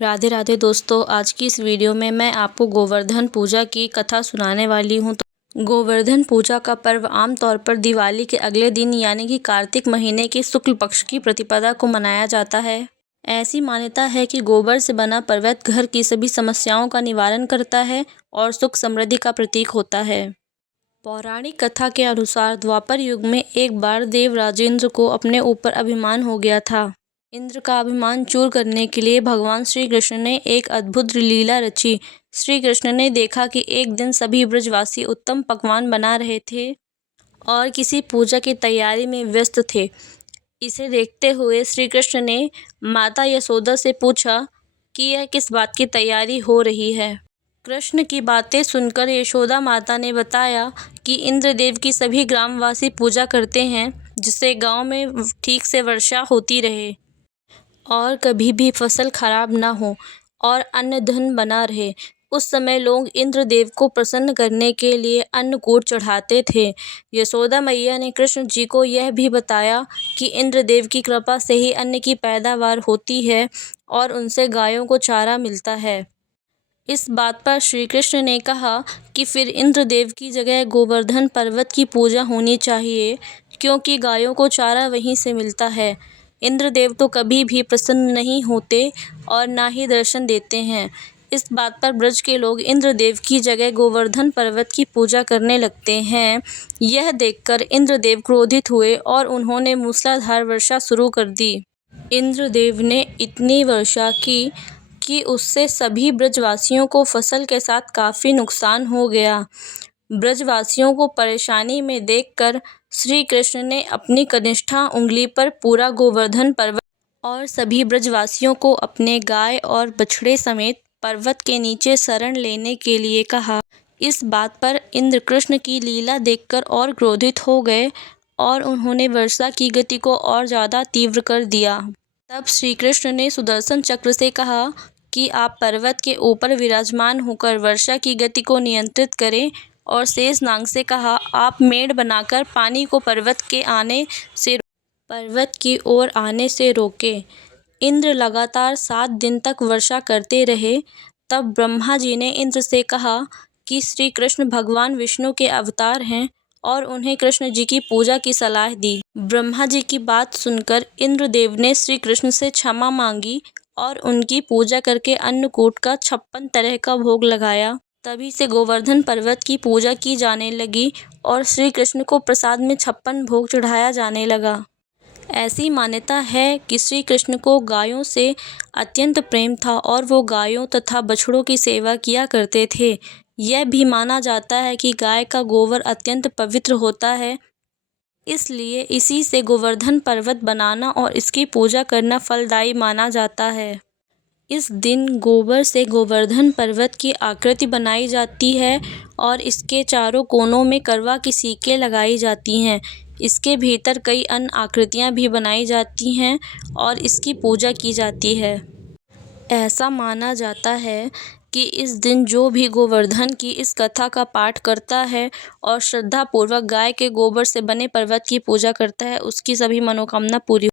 राधे राधे दोस्तों, आज की इस वीडियो में मैं आपको गोवर्धन पूजा की कथा सुनाने वाली हूँ। तो गोवर्धन पूजा का पर्व आमतौर पर दिवाली के अगले दिन यानी कि कार्तिक महीने के शुक्ल पक्ष की प्रतिपदा को मनाया जाता है। ऐसी मान्यता है कि गोबर से बना पर्वत घर की सभी समस्याओं का निवारण करता है और सुख समृद्धि का प्रतीक होता है। पौराणिक कथा के अनुसार द्वापर युग में एक बार देवराज इंद्र को अपने ऊपर अभिमान हो गया था। इंद्र का अभिमान चूर करने के लिए भगवान श्री कृष्ण ने एक अद्भुत लीला रची। श्री कृष्ण ने देखा कि एक दिन सभी ब्रजवासी उत्तम पकवान बना रहे थे और किसी पूजा की तैयारी में व्यस्त थे। इसे देखते हुए श्री कृष्ण ने माता यशोदा से पूछा कि यह किस बात की तैयारी हो रही है। कृष्ण की बातें सुनकर यशोदा माता ने बताया कि इंद्रदेव की सभी ग्रामवासी पूजा करते हैं जिससे गांव में ठीक से वर्षा होती रहे और कभी भी फसल खराब ना हो और अन्न धन बना रहे। उस समय लोग इंद्रदेव को प्रसन्न करने के लिए अन्नकूट चढ़ाते थे। यशोदा मैया ने कृष्ण जी को यह भी बताया कि इंद्रदेव की कृपा से ही अन्न की पैदावार होती है और उनसे गायों को चारा मिलता है। इस बात पर श्री कृष्ण ने कहा कि फिर इंद्रदेव की जगह गोवर्धन पर्वत की पूजा होनी चाहिए, क्योंकि गायों को चारा वहीं से मिलता है। इंद्रदेव तो कभी भी प्रसन्न नहीं होते और ना ही दर्शन देते हैं। इस बात पर ब्रज के लोग इंद्रदेव की जगह गोवर्धन पर्वत की पूजा करने लगते हैं। यह देखकर इंद्रदेव क्रोधित हुए और उन्होंने मूसलाधार वर्षा शुरू कर दी। इंद्रदेव ने इतनी वर्षा की कि उससे सभी ब्रजवासियों को फसल के साथ काफ़ी नुकसान हो गया। ब्रजवासियों को परेशानी में देखकर श्री कृष्ण ने अपनी कनिष्ठा उंगली पर पूरा गोवर्धन पर्वत और सभी ब्रजवासियों को अपने गाय और बछड़े समेत पर्वत के नीचे शरण लेने के लिए कहा। इस बात पर इंद्र कृष्ण की लीला देखकर और क्रोधित हो गए और उन्होंने वर्षा की गति को और ज़्यादा तीव्र कर दिया। तब श्री कृष्ण ने सुदर्शन चक्र से कहा कि आप पर्वत के ऊपर विराजमान होकर वर्षा की गति को नियंत्रित करें, और शेषनाग से कहा आप मेढ़ बनाकर पानी को पर्वत की ओर आने से रोकें। इंद्र लगातार 7 दिन तक वर्षा करते रहे। तब ब्रह्मा जी ने इंद्र से कहा कि श्री कृष्ण भगवान विष्णु के अवतार हैं और उन्हें कृष्ण जी की पूजा की सलाह दी। ब्रह्मा जी की बात सुनकर इंद्रदेव ने श्री कृष्ण से क्षमा मांगी और उनकी पूजा करके अन्नकूट का 56 तरह का भोग लगाया। तभी से गोवर्धन पर्वत की पूजा की जाने लगी और श्री कृष्ण को प्रसाद में 56 भोग चढ़ाया जाने लगा। ऐसी मान्यता है कि श्री कृष्ण को गायों से अत्यंत प्रेम था और वो गायों तथा बछड़ों की सेवा किया करते थे। यह भी माना जाता है कि गाय का गोबर अत्यंत पवित्र होता है, इसलिए इसी से गोवर्धन पर्वत बनाना और इसकी पूजा करना फलदायी माना जाता है। इस दिन गोबर से गोवर्धन पर्वत की आकृति बनाई जाती है और इसके चारों कोनों में करवा की सीकें लगाई जाती हैं। इसके भीतर कई अन्य आकृतियाँ भी बनाई जाती हैं और इसकी पूजा की जाती है। ऐसा माना जाता है कि इस दिन जो भी गोवर्धन की इस कथा का पाठ करता है और श्रद्धापूर्वक गाय के गोबर से बने पर्वत की पूजा करता है, उसकी सभी मनोकामना पूरी